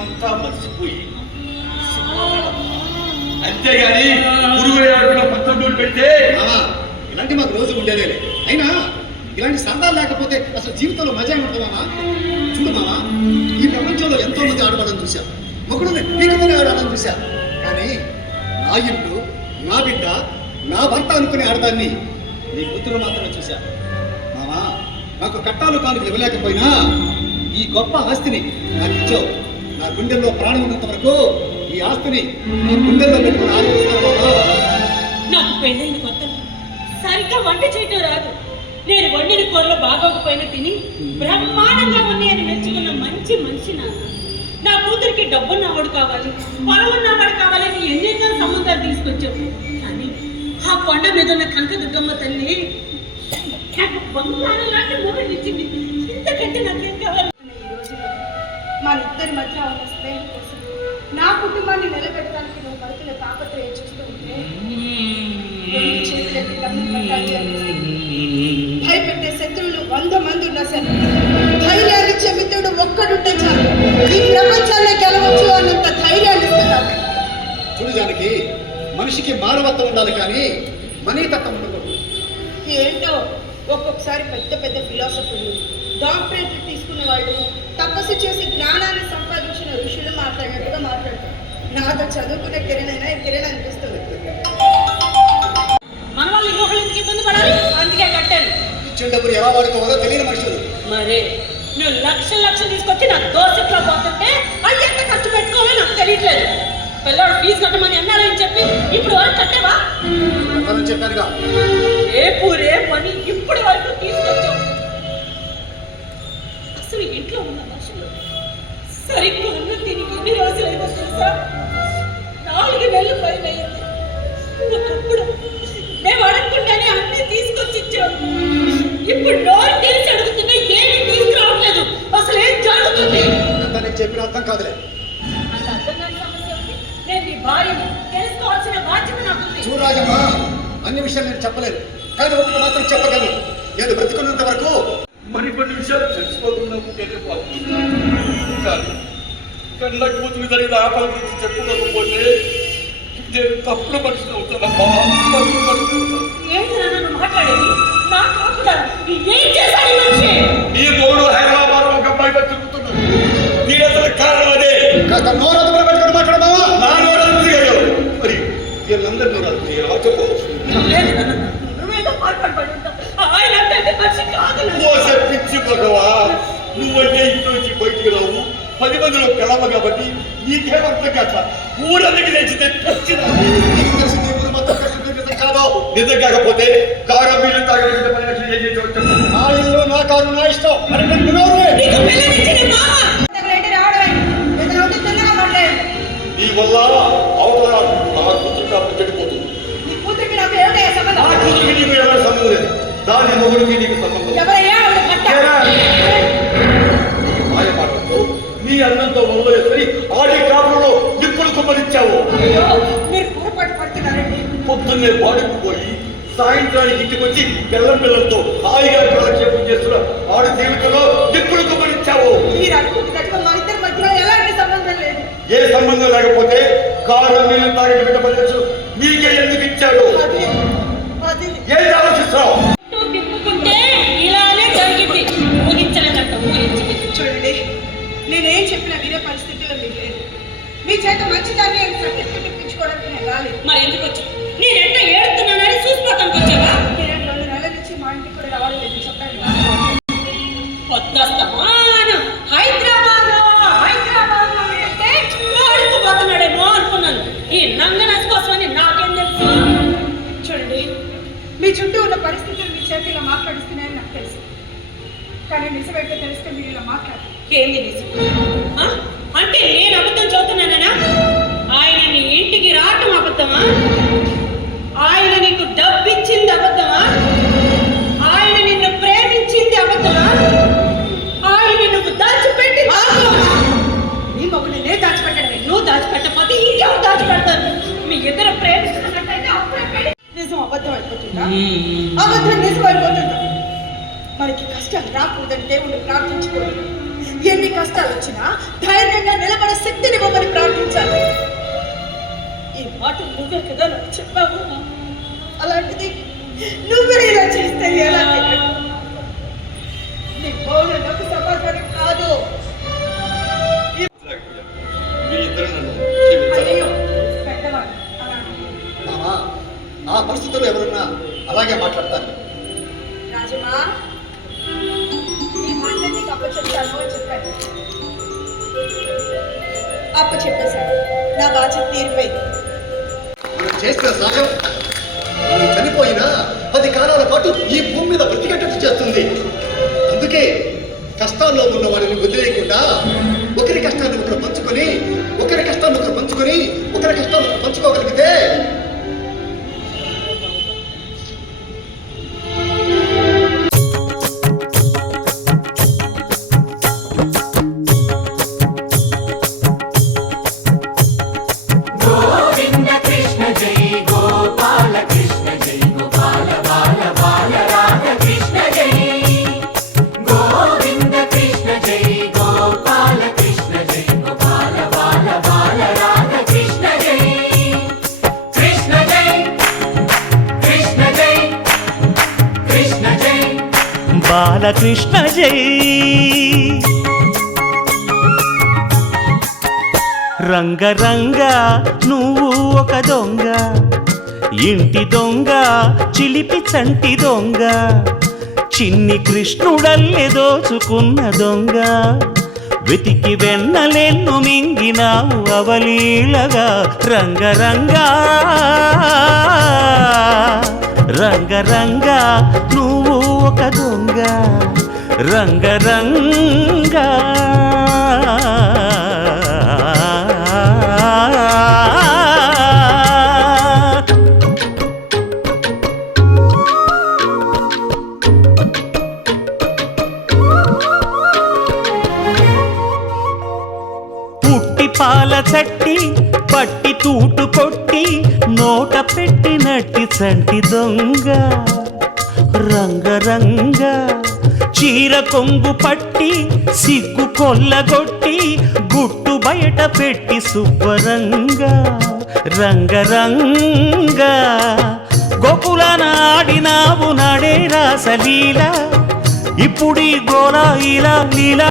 అంతా మర్చిపోయి అంతేగాని గురువు పత్రం పెడితే ఇలాంటి మాకు రోజు ఉండేదే. అయినా ఇలాంటి సరదాలు లేకపోతే అసలు జీవితంలో మజా ఉంటుందా? చూడు మామా, ఈ ప్రపంచంలో ఎంతో మంది ఆడవాళ్ళని చూశారు, మొగుడుని పీకమని ఆడాలని చూశారు. కానీ నా ఇల్లు, నా బిడ్డ, నా భర్త అనుకునే ఆడదాన్ని నీ కూతురు మాత్రమే చూశారు. మామా, నాకు కట్టాలు కానుకలు ఇవ్వలేకపోయినా ఈ గొప్ప ఆస్తిని నాకు ఇచ్చావు. నా గుండెల్లో ప్రాణం ఉన్నంత వరకు ఈ ఆస్తిని నీ గుండెల్లో పెట్టుకుని ఆలోచిస్తాను. నాకు పెళ్ళైన కొత్తలో సరిగ్గా వంట చేయటం రాదు. నేను వండిన కూరలో బాగోకపోయినా తిని బ్రహ్మాండంగా ఉన్నాయని మెచ్చుకున్న మంచి మనిషి నాన్న. నా కూతురికి డబ్బున్నవాడు కావాలి, పొలం ఉన్నవాడు కావాలని ఎన్నెన్నో సంబంధాలు తీసుకొచ్చావు. కానీ ఆ కొండ మీద ఉన్న కనకదుర్గమ్మ తల్లి నాకు బంగారం లాంటి మూడని ఇచ్చింది. ఇంతకంటే నాకేం కావాలి? ఈ రోజులో మన ఇద్దరి మధ్య ఉన్న స్నేహం కోసం నా కుటుంబాన్ని నిలబెట్టడానికి నువ్వు పడుతున్న తాపత్రయం చూస్తూ ఉంటే భయపెట్టే శత్రువులు 100 మంది ఉన్నా సరే ధైర్యాన్ని ఇచ్చే మిత్రుడు ఒక్కడుంటే చాలు ఈ ప్రపంచాన్ని గెలవచ్చు అన్నంత ధైర్యాన్ని ఇస్తున్నాడు. చూడు జానకి, మనిషికి మానవత్వం ఉండాలి కానీ మనీతత్వం ఉండకూడదు. ఏంటో ఒక్కొక్కసారి పెద్ద పెద్ద ఫిలాసఫర్లు, డాక్టరేట్లు తీసుకున్న వాళ్ళు, తపస్సు చేసి జ్ఞానాన్ని సంపాదించిన ఋషులు మాట్లాడినట్టుగా మాట్లాడతారు. నాతో చదువుకునే కిరణైనా కిరణ్ అనిపిస్తుంది. మన వాళ్ళు ఇంకొకళ్ళు ఎందుకు ఇబ్బంది పడాలి? అందుకే కట్టాను. ఇచ్చిన డబ్బులు ఎలా వాడుకోవాలో తెలియని మనుషులు. మరే నువ్వు లక్షలు తీసుకొచ్చి నాకు దోశట్లో పోతుంటే అది ఎంత ఖర్చు పెట్టుకోవాలో నాకు తెలియట్లేదు. పిల్లవాడు ఫీజు కట్టమని అన్నారని చెప్పి ఇప్పుడు వరకు కట్టేవా? చెప్పారుగా, రే పని ఇప్పుడు వరకు తీసుకొచ్చావు. అసలు ఇంట్లో ఉన్న మనుషులు సరిగ్గా ఉన్న తిని ఎన్ని రోజులైనా తెలుసా? 4 నెలలు పైన అయింది. ఒకప్పుడు మేము అడగకుండానే అన్ని తీసుకొచ్చి ఇచ్చావు. ఇప్పుడు నోరు తెలిసి అడుగుతున్నా ఏమీ తీసుకురావట్లేదు. అసలు ఏం జరుగుతుంది? చెప్పిన అర్థం కాదులే. అంత అర్థం కాని సమస్య ఉంది. నేను నీ భార్యని తెలుసుకోవాల్సిన బాధ్యత నాకుంది. చూరాజమ్మా, అన్ని విషయాలు నేను చెప్పలేదు, కానీ ఒకటి మాత్రం చెప్పగలను. నేను బ్రతుకున్నంత వరకు మరికొన్ని విషయాలు తెలుసుకోకుండా కళ్ళ కూతురు జరిగిన ఆపల గురించి చెప్పుకోకపోతే నేను తప్పుడు మనిషిని అవుతానమ్మా. మాట్లాడేది నా కాపుదారు ఏం చేశాడు మనిషి? ఈ మూడు హైదరాబాద్ ఒక అమ్మాయిగా తిరుగుతున్నాడు. దీని అసలు కారణం అదే. పెట్టుకుని మాట్లాడమా? నా నోరు మరి వీళ్ళందరూ నోరు చెప్పు. పిచ్చి భగవా, నువ్వంటే ఇంట్లో నుంచి బయటికి రావు, 10 మందిలో కలవ కాబట్టి నీకేమర్థం కాక ఊరందరికి తెచ్చితే కాదు. నిజం కాకపోతే కారు వీళ్ళు తాగలిగిన నా ఇల్లు, నా కారు, నా ఇష్టం. నీ వల్ల అవతల నా కూతురు కాబట్టి చెడిపోతుంది. నా కూతురికి నీకు ఎవరి సంబంధం లేదు, దాని మొగుడికి నీకు సంబంధం. మాయ మాటలతో నీ అన్నంతో వదిలేసరి ఆడి కాపులో నిప్పులు కుమ్మరించావు. పొద్దున్నే బాడుకు పోయి సాయంత్రానికి ఇంటికి వచ్చి బెల్లం పిల్లలతో హాయిగా కాలక్షేపం చేస్తున్న ఆడి జీవితంలో నిప్పులు కుమ్మరించావు. ఏ సంబంధం లేకపోతే కారు నీళ్ళు తాగే బిడ్డ పనిచేసు నీకే ఎందుకు ఇచ్చాడు? ఏది ఆలోచిస్తావు? చూడండి, నేనేం చెప్పినా వినే పరిస్థితుల్లో మీకు లేదు. మీ చేత మంచిదాన్ని సర్టిఫికెట్ ఇప్పించుకోవడానికి నేను రాలేదు. మరి ఎందుకు వచ్చి నేను ఎట్లా ఏడుతున్నానని చూసుకోవడానికి వచ్చావా? నేను 2 నెలల నుంచి మా ఇంటికి కూడా రావడం లేదు. చెప్పండి. హైదరాబాద్ అంటే ఆడుకుపోతున్నాడేమో అనుకున్నాను. ఈ నంగనస్ కోసమని నాకేం తెలుసు? చూడండి, మీ చుట్టూ ఉన్న పరిస్థితులు మీ చేతిలో మాట్లాడిస్తున్నాయని నాకు తెలుసు. కానీ నిజమైతే తెలిస్తే మీరు ఇలా మాట్లాడారు. ఏంది నిజం? అంటే నేను అబద్ధం చదువుతున్నానా? ఆయన నీ ఇంటికి రావటం అబద్ధమా? ఆయన నీకు డబ్బిచ్చింది అబద్ధమా? ఆయన నిన్ను ప్రేమించింది అబద్ధమా? ఆయన నువ్వు దాచిపెట్టి నీ మొగుడు నేను దాచిపెట్టాను. నువ్వు దాచిపెట్టకపోతే ఇంకెవరు దాచిపెడతారు? మీ ఇద్దరు ప్రేమిస్తున్నట్టయితే అప్పుడే నిజం అబద్ధం అయిపోతుందా? అబద్ధం నిజం అయిపోతుందా? మనకి కష్టాలు రాకూడదని దేవుణ్ణి ప్రార్థించుకోవాలి. ఎన్ని ఎన్ని కష్టాలు వచ్చినా ధైర్యంగా నిలబడే శక్తిని ఇవ్వమని ప్రార్థించాలి. ఈ మాట నువ్వే కదా నాకు చెప్పావు. అలాంటిది నువ్వే ఇలా చేస్తే ఎలా? నీ మౌనం నాకు సమాధానం కాదు. మీ ఇద్దరు నన్ను క్షమించాలి. అయ్యో, పెద్దవాడు అలా మామా ఆ పరిస్థితుల్లో ఎవరున్నా అలాగే మాట్లాడతారు. రాజమా, ఈ మాట నీకు అప్పచెప్తాను అని చెప్పాను. అప్పచెప్పేశాడు. నా బాధ్యత తీరిపోయింది. మనం చేసిన సాయం మనం చనిపోయినా 10 కాలాల పాటు ఈ భూమి మీద బ్రతికేటట్టు చేస్తుంది. అందుకే కష్టాల్లో ఉన్న వారిని వదిలేయకుండా ఒకరి కష్టాన్ని ఒకరు పంచుకొని ఒకరి కష్టాన్ని ఒకరు పంచుకోగలిగితే బాలకృష్ణ జై రంగరంగ నువ్వు ఒక దొంగ, ఇంటి దొంగ, చిలిపి చంటి దొంగ, చిన్ని కృష్ణుడల్లె దోచుకున్న దొంగ, వెతికి వెన్నలెన్ను మింగినావు అవలీలగా. రంగరంగా రంగరంగా నువ్వు ఒక దొంగ, రంగరంగా. పుట్టి పాల చట్టి పట్టి తూటు కొట్టి నోట పెట్టినట్టి చంటి దొంగ, రంగరంగ. చీర కొంగు పట్టి సిగ్గు కొల్లగొట్టి గుట్టు బయట పెట్టి శుభ్రంగా. రంగరంగ గోకులాన ఆడినావు నాడే రాసలీల, ఇప్పుడీ గోలా ఇలా లీలా.